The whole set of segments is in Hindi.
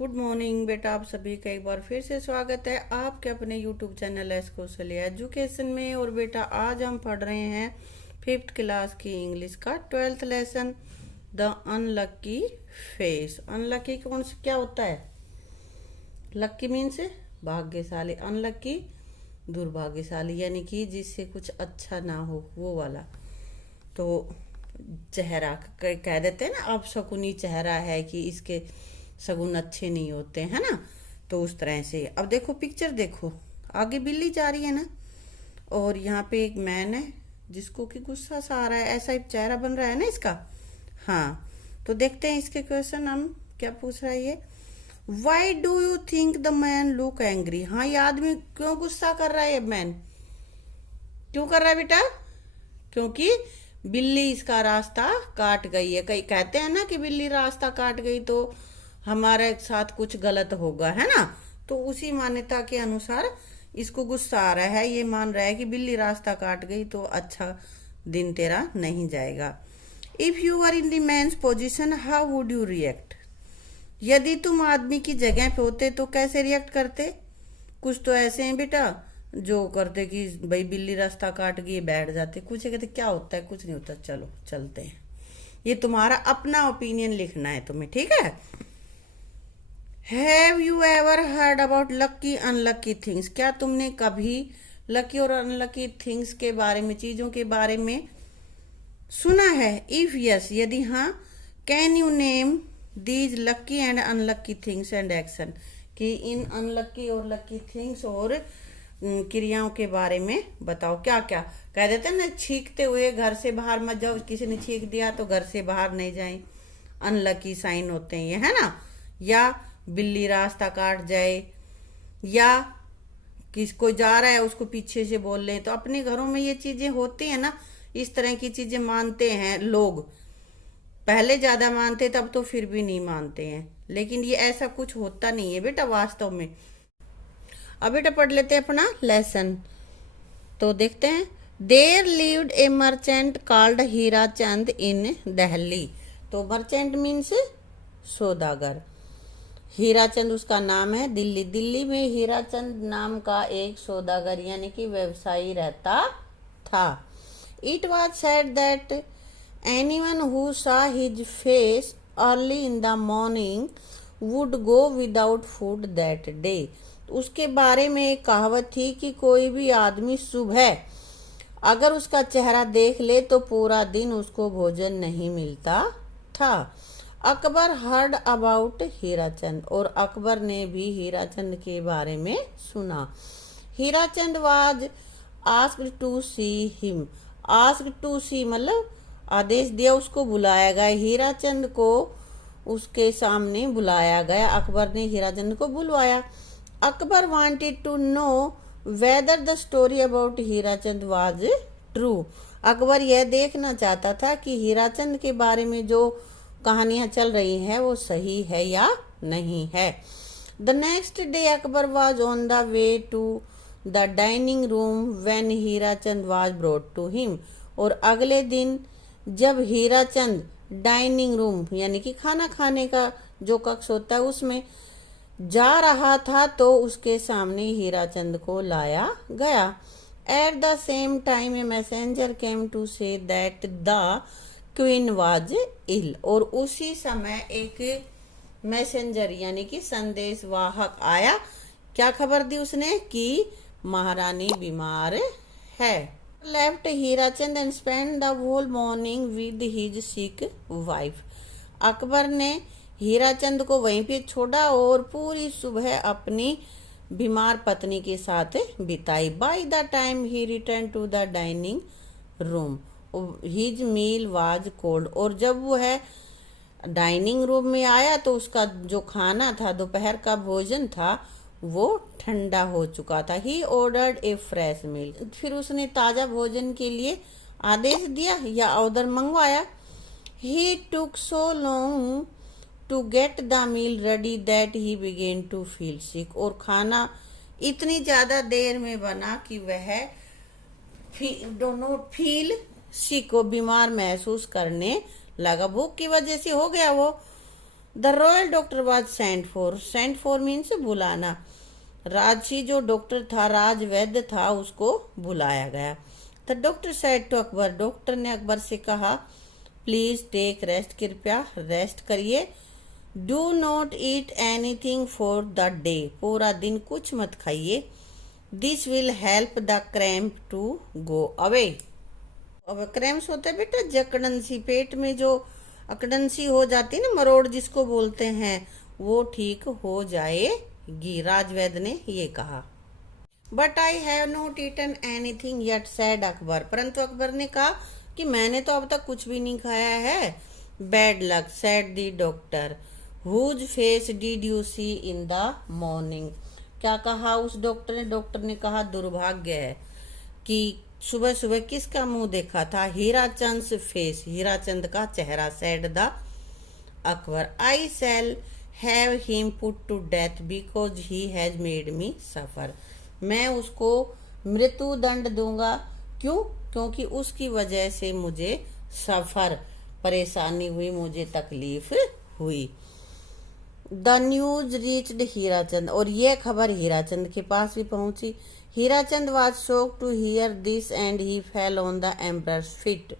गुड मॉर्निंग बेटा, आप सभी का एक बार फिर से स्वागत है आपके अपने YouTube channel S Kaushalya education में। और बेटा आज हम पढ़ रहे हैं 5th क्लास की इंग्लिश का 12th lesson the unlucky face. Unlucky कौन सा क्या होता है? लक्की मीन्स भाग्यशाली, अनलकी दुर्भाग्यशाली, यानी कि जिससे कुछ अच्छा ना हो वो वाला। तो चेहरा कह देते हैं ना, अब शकुनी चेहरा है कि इसके शगुन अच्छे नहीं होते हैं ना, तो उस तरह से। अब देखो पिक्चर देखो, आगे बिल्ली जा रही है ना, और यहाँ पे एक मैन है जिसको कि गुस्सा सा आ रहा है, ऐसा एक चेहरा बन रहा है ना इसका। हाँ, तो देखते हैं इसके क्वेश्चन हम क्या पूछ रहा है ये। Why do you think the man look angry? हाँ, ये आदमी क्यों गुस्सा कर रहा है? मैन क्यों कर रहा है बेटा? क्योंकि बिल्ली इसका रास्ता काट गई है। कई कहते हैं ना कि बिल्ली रास्ता काट गई तो हमारे साथ कुछ गलत होगा, है ना। तो उसी मान्यता के अनुसार इसको गुस्सा आ रहा है, ये मान रहा है कि बिल्ली रास्ता काट गई तो अच्छा दिन तेरा नहीं जाएगा। If you are in the man's position how would you react? यदि तुम आदमी की जगह पे होते तो कैसे रिएक्ट करते? कुछ तो ऐसे हैं बेटा जो करते कि भाई बिल्ली रास्ता काट गई, बैठ जाते, कुछ कहते क्या होता है, कुछ नहीं होता, चलो चलते हैं। ये तुम्हारा अपना ओपिनियन लिखना है तुम्हें, ठीक है। Have you ever heard about lucky unlucky things? क्या तुमने कभी लकी और अनलकी थिंग्स के बारे में, चीजों के बारे में सुना है? इफ यस, यदि हाँ, can you name these lucky and unlucky things and action? कि इन अनलकी और लकी थिंग्स और क्रियाओं के बारे में बताओ। क्या क्या कह देते हैं ना, छींकते हुए घर से बाहर मत जाओ, किसी ने छींक दिया तो घर से बाहर नहीं जाए, अनलकी साइन होते हैं ये, है ना। या बिल्ली रास्ता काट जाए, या किसको जा रहा है उसको पीछे से बोल ले, तो अपने घरों में ये चीजें होती है ना। इस तरह की चीजें मानते हैं लोग, पहले ज्यादा मानते, तब तो फिर भी नहीं मानते हैं, लेकिन ये ऐसा कुछ होता नहीं है बेटा वास्तव में। अब बेटा पढ़ लेते हैं अपना लेसन, तो देखते हैं। There lived a merchant called Hira Chand in Delhi. तो मर्चेंट मीन्स सौदागर, हीरा चंद उसका नाम है। दिल्ली में हीरा चंद नाम का एक सौदागर यानी कि व्यवसायी रहता था। It was said that anyone who saw his face early in the morning would go without food that day. उसके बारे में एक कहावत थी कि कोई भी आदमी सुबह अगर उसका चेहरा देख ले तो पूरा दिन उसको भोजन नहीं मिलता था। अकबर हर्ड अबाउट हीराचंद, और अकबर ने भी हीराचंद के बारे में सुना। Hirachand was asked to see him. Asked to see मतलब आदेश दिया, उसको बुलाया गया। हीराचंद को उसके सामने बुलाया गया, अकबर ने हीराचंद को बुलवाया। Akbar wanted to know whether the story about Hirachand was true. Akbar यह देखना चाहता था कि हीराचंद के बारे में जो कहानियां चल रही हैं वो सही है या नहीं है। The next day Akbar was on the way to the dining room when Hirachand was brought to him. और अगले दिन जब हीराचंद डाइनिंग रूम यानी कि खाना खाने का जो कक्ष होता है उसमें जा रहा था तो उसके सामने हीराचंद को लाया गया। At the same time a messenger came to say that the queen was ill. और उसी समय एक मैसेंजर यानी कि संदेशवाहक आया, क्या खबर दी उसने? कि महारानी बीमार है। Left Hirachand and spend the whole morning with his sick wife. Akbar ने हीराचंद को वहीं पे छोड़ा और पूरी सुबह अपनी बीमार पत्नी के साथ बिताई। By the time he return to the dining room his meal was cold. और जब वो है डाइनिंग रूम में आया तो उसका जो खाना था, दोपहर का भोजन था, वो ठंडा हो चुका था। ही ऑर्डर्ड ए फ्रेश मील। फिर उसने ताजा भोजन के लिए आदेश दिया या ऑर्डर मंगवाया। He took so long to get the meal ready that he began to feel sick. और खाना इतनी ज्यादा देर में बना कि वह फील सिक को बीमार महसूस करने लगा। भूख की वजह से हो गया वो, the royal doctor was sent for means बुलाना। राजसी जो डॉक्टर था, राज वैद्य था, उसको बुलाया गया। The doctor said to Akbar, doctor ने अकबर से कहा, प्लीज टेक रेस्ट, कृपया रेस्ट करिए। Do not eat anything for the day, पूरा दिन कुछ मत खाइए। This will help the cramp to go away. अब क्रैम्प्स होता है बेटा जकड़न सी, पेट में जो अकड़न सी हो जाती है ना, मरोड़ जिसको बोलते हैं, वो ठीक हो जाएगी, राजवैद ने ये कहा। But I have not eaten anything yet, said Akbar, परंतु अकबर ने कहा कि मैंने तो अब तक कुछ भी नहीं खाया है। Bad luck, said the doctor. Whose face did you see in the morning, क्या कहा उस डॉक्टर ने? डॉक्टर ने कहा दुर्भाग्य है कि सुबह सुबह किसका मुंह देखा था? हीराचंद फेस, हीराचंद का चेहरा। Said the Akbar, I shall have him put to death because he has made me suffer, मैं उसको मृत्यु दंड दूंगा। क्यों? क्योंकि उसकी वजह से मुझे सफर, परेशानी हुई, मुझे तकलीफ हुई। द न्यूज रीच्ड हीराचंद, और ये खबर हीराचंद के पास भी पहुंची। Hirachand was shocked to hear this and he fell on the emperor's feet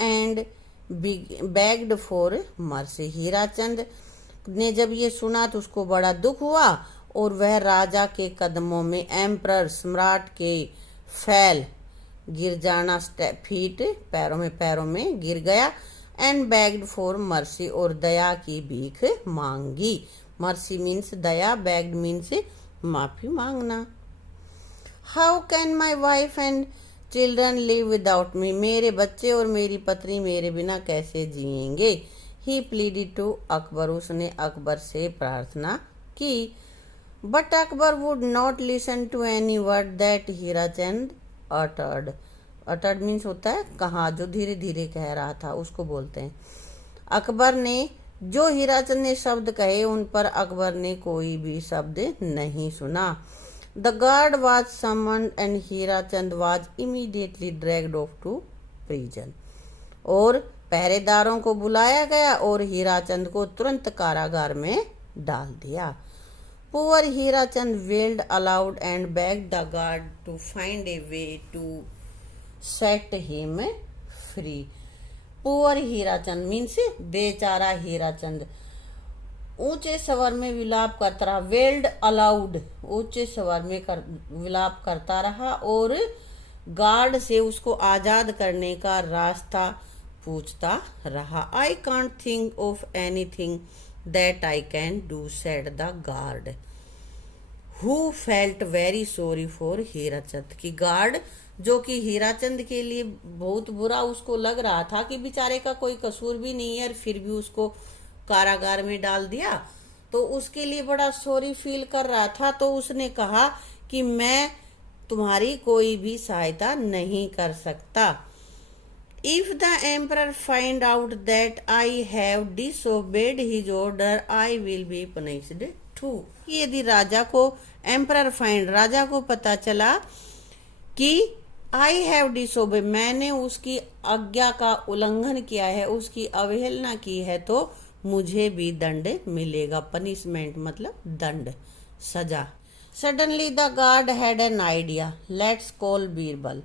and begged for mercy. Hirachand ने जब ये सुना तो उसको बड़ा दुख हुआ और वह राजा के कदमों में, एम्परर सम्राट के, फैल गिर जाना, फीट पैरों में गिर गया। एंड बेग्ड फॉर मर्सी, और दया की भीख मांगी। मर्सी मीन्स दया, बेग्ड मीन्स माफी मांगना। How can my wife and children live without me, मेरे बच्चे और मेरी पत्नी मेरे बिना कैसे जिएंगे? ही प्लीडेड टू अकबर, उसने अकबर से प्रार्थना की। But Akbar would not listen to any word that Hirachand uttered. Uttered means होता है कहा, जो धीरे धीरे कह रहा था उसको बोलते हैं। अकबर ने जो हीराचंद ने शब्द कहे उन पर अकबर ने कोई भी शब्द नहीं सुना। The guard was summoned and Hirachand was immediately dragged off to prison, और पहरेदारों को बुलाया गया और हीराचंद को तुरंत कारागार में डाल दिया। Poor Hirachand wailed aloud and begged the guard to find a way to set him free. Poor Hirachand means बेचारा हीराचंद ऊंचे स्वर में विलाप करता रहा। वेल्ड अलाउड, ऊंचे स्वर में विलाप करता रहा और गार्ड से उसको आजाद करने का रास्ता पूछता रहा। I can't think of anything that I can do, said the guard who felt very sorry for Hirachand, की गार्ड जो कि हीराचंद के लिए बहुत बुरा उसको लग रहा था कि बेचारे का कोई कसूर भी नहीं है, फिर भी उसको कारागार में डाल दिया, तो उसके लिए बड़ा सॉरी फील कर रहा था। तो उसने कहा कि मैं तुम्हारी कोई भी सहायता नहीं कर सकता। If the emperor find out that I have disobeyed his order I will be punished too, यदि राजा को एम्परर फाइंड, राजा को पता चला कि आई हैव डिसोबे, मैंने उसकी आज्ञा का उल्लंघन किया है, उसकी अवहेलना की है, तो मुझे भी दंड मिलेगा। पनिशमेंट मतलब दंड, सजा। Suddenly the guard had an idea, let's call Birbal,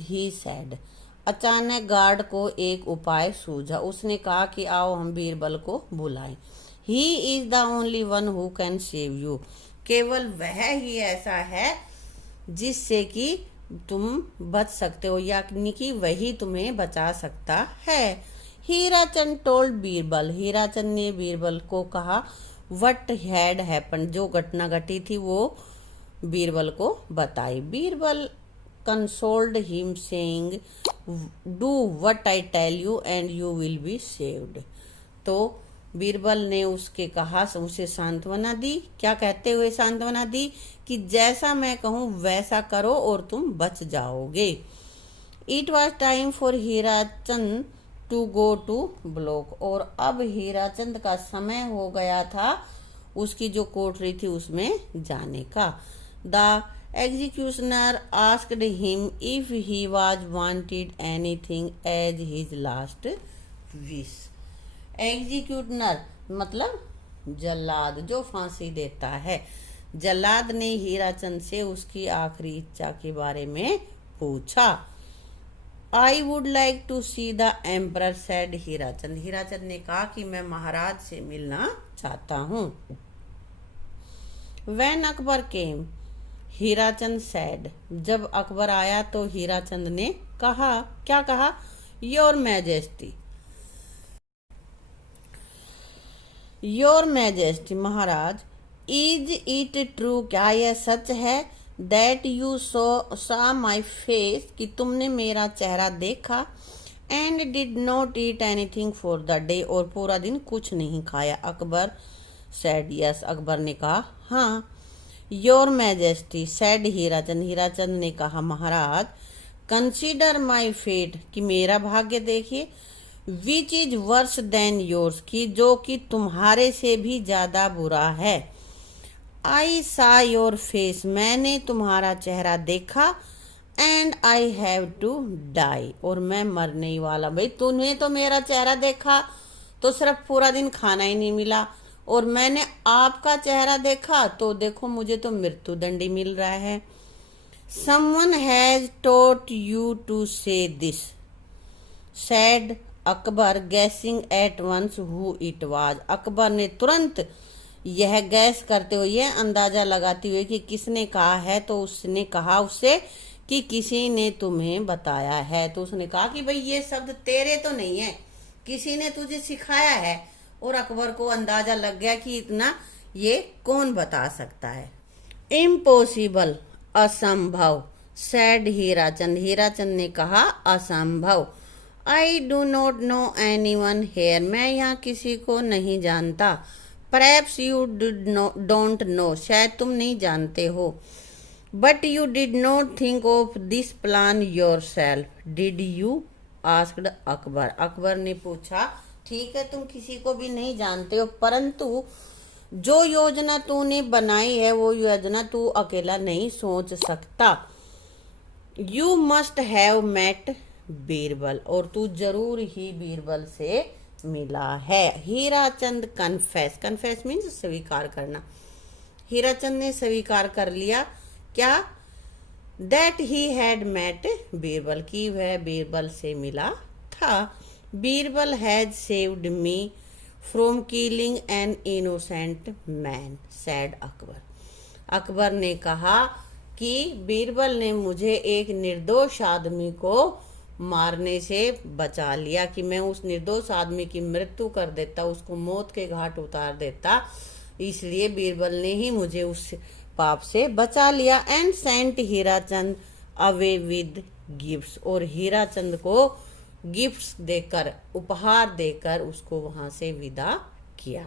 he said. अचानक गार्ड को एक उपाय सूझा, उसने कहा कि आओ हम बीरबल को बुलाएं। He is the only one who can save you, केवल वह ही ऐसा है जिससे कि तुम बच सकते हो, यानी कि वही तुम्हें बचा सकता है। हीराचंद टोल्ड बीरबल, हीराचंद ने बीरबल को कहा व्हाट हैड हैपेंड, जो घटना घटी थी वो बीरबल को बताई। Birbal consoled him saying do what I tell you and you will be saved, तो बीरबल ने उसके कहा, उसे सांत्वना दी। क्या कहते हुए सांत्वना दी? कि जैसा मैं कहूं वैसा करो और तुम बच जाओगे। It was time for Hirachand to go to block, और अब हीराचंद का समय हो गया था उसकी जो कोठरी थी उसमें जाने का। The executioner asked him if he was wanted anything as his last wish, executioner मतलब जल्लाद, जो फांसी देता है। जल्लाद ने हीराचंद से उसकी आखिरी इच्छा के बारे में पूछा। I would like to see the emperor, said Hirachand. Hirachand ने कहा कि मैं महाराज से मिलना चाहता हूँ। When Akbar came, Hirachand sad, जब अकबर आया तो हीराचंद ने कहा, क्या कहा? Your majesty, your majesty, Maharaj, is it true, क्या यह सच है? दैट यू सा माई फेस, कि तुमने मेरा चेहरा देखा। And did not eat anything for the day, और पूरा दिन कुछ नहीं खाया। अकबर सैड यस, अकबर ने कहा हाँ। Your majesty sad Hirachand, Hirachand ने कहा महाराज, कंसीडर माई फेट, कि मेरा भाग्य देखिए। Which is worse than yours, की जो कि तुम्हारे से भी ज्यादा बुरा है। आई सा योर फेस, मैंने तुम्हारा चेहरा देखा। And I have to die, और मैं मरने ही वाला। भाई तूने तो मेरा चेहरा देखा तो सिर्फ पूरा दिन खाना ही नहीं मिला, और मैंने आपका चेहरा देखा तो देखो मुझे तो मृत्यु दंड ही मिल रहा है। Someone has taught you to say this, said Akbar, guessing at once who it was. Akbar ने तुरंत यह गैस करते हुए, यह अंदाजा लगाते हुए कि किसने कहा है, तो उसने कहा उससे कि किसी ने तुम्हें बताया है। तो उसने कहा कि भाई ये शब्द तेरे तो नहीं है, किसी ने तुझे सिखाया है। और अकबर को अंदाजा लग गया कि इतना ये कौन बता सकता है। इम्पॉसिबल, असंभव, सैड हीराचंद, हीराचंद ने कहा असंभव। I do not know anyone here, मैं यहाँ किसी को नहीं जानता। परहैप्स यू डोंट नो, शायद तुम नहीं जानते हो। But you did not think of this plan your self, did you, asked Akbar. Akbar ने पूछा, ठीक है तुम किसी को भी नहीं जानते हो, परंतु जो योजना तूने बनाई है वो योजना तू अकेला नहीं सोच सकता। You must have met Birbal, और तू जरूर ही बीरबल से मिला है। हीराचंद कन्फेस, कन्फेस मीन्स स्वीकार करना। हीराचंद ने स्वीकार कर लिया, क्या? That he had met Birbal, की वह बीरबल से मिला था। Birbal has saved me from killing an innocent man, said Akbar. Akbar ने कहा कि बीरबल ने मुझे एक निर्दोष आदमी को मारने से बचा लिया, कि मैं उस निर्दोष आदमी की मृत्यु कर देता, उसको मौत के घाट उतार देता, इसलिए बीरबल ने ही मुझे उस पाप से बचा लिया। And sent Hirachand away with gifts, और हीराचंद को गिफ्ट्स देकर, उपहार देकर उसको वहां से विदा किया।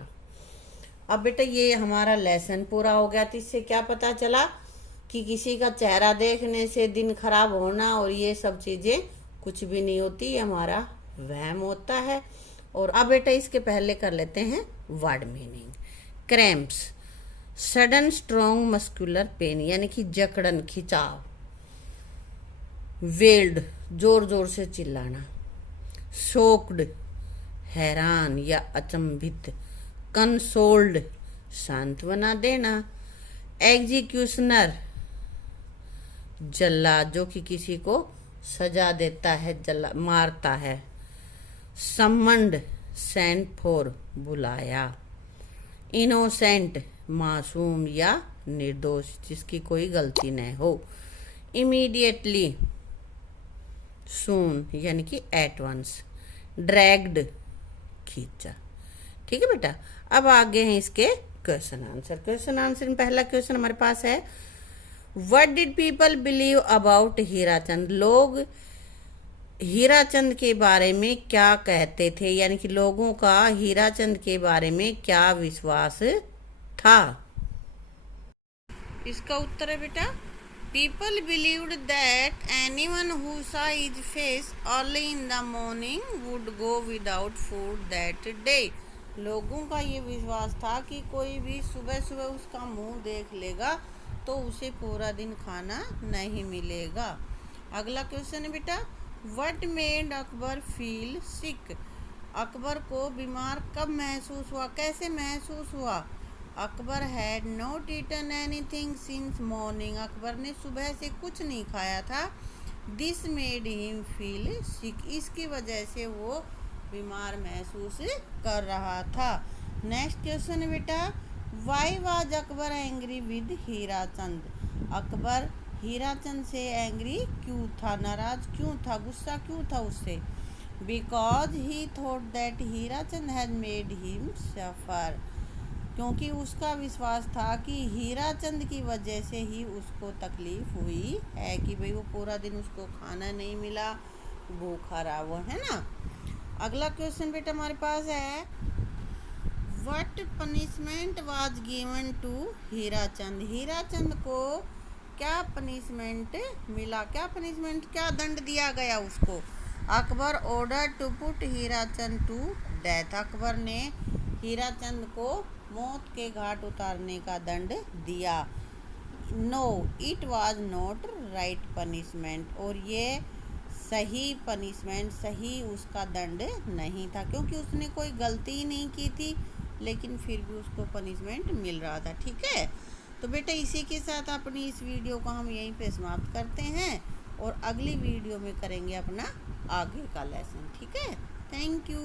अब बेटा ये हमारा लेसन पूरा हो गया। तो इससे क्या पता चला कि किसी का चेहरा देखने से दिन खराब होना और ये सब चीजें कुछ भी नहीं होती, ये हमारा वहम होता है। और अब बेटा इसके पहले कर लेते हैं word meaning. Cramps, sudden strong muscular pain, यानी कि जकड़न, खिंचाव। वेल्ड, जोर जोर से चिल्लाना। शोक्ड, हैरान या अचंभित। कंसोल्ड, सांत्वना देना। एग्जीक्यूशनर, जल्लाद, जो कि किसी को सजा देता है, जल्लाद मारता है। समन्ड, सेंट फॉर, बुलाया। इनोसेंट, मासूम या निर्दोष, जिसकी कोई गलती न हो। इमीडिएटली, सून, यानी कि एट वंस। ड्रैग्ड, खींचा। ठीक है बेटा, अब आगे हैं इसके क्वेश्चन आंसर। क्वेश्चन आंसर में पहला क्वेश्चन हमारे पास है, what did people believe about Hirachand, लोग हीराचंद के बारे में क्या कहते थे, यानी कि लोगों का हीराचंद के बारे में क्या विश्वास था। इसका उत्तर है बेटा, people believed that anyone who saw his face early in the morning would go without food that day, लोगों का ये विश्वास था कि कोई भी सुबह सुबह उसका मुंह देख लेगा तो उसे पूरा दिन खाना नहीं मिलेगा। अगला क्वेश्चन है बेटा, what made Akbar feel sick, Akbar को बीमार कब महसूस हुआ, कैसे महसूस हुआ? Akbar had not eaten anything since morning, Akbar ने सुबह से कुछ नहीं खाया था। This made him feel sick, इसकी वजह से वो बीमार महसूस कर रहा था। नेक्स्ट क्वेश्चन है बेटा, why was Akbar angry with Hirachand, Akbar Hirachand से एंग्री क्यों था, नाराज क्यों था, गुस्सा क्यों था उससे? Because he thought that Hirachand has made him suffer, क्योंकि उसका विश्वास था कि हीराचंद की वजह से ही उसको तकलीफ हुई है, कि भाई वो पूरा दिन उसको खाना नहीं मिला, भूखा रहा वो, है ना। अगला क्वेश्चन बेटा हमारे पास है, what punishment was given to Hirachand, Hirachand को क्या पनिशमेंट मिला, क्या पनिशमेंट, क्या दंड दिया गया उसको? Akbar order to put Hirachand to death, Akbar ने हीराचंद को मौत के घाट उतारने का दंड दिया। No it was not right punishment, और ये सही पनिशमेंट, सही उसका दंड नहीं था, क्योंकि उसने कोई गलती ही नहीं की थी, लेकिन फिर भी उसको पनिशमेंट मिल रहा था। ठीक है, तो बेटा इसी के साथ अपनी इस वीडियो को हम यहीं पे समाप्त करते हैं, और अगली वीडियो में करेंगे अपना आगे का लेसन। ठीक है, थैंक यू।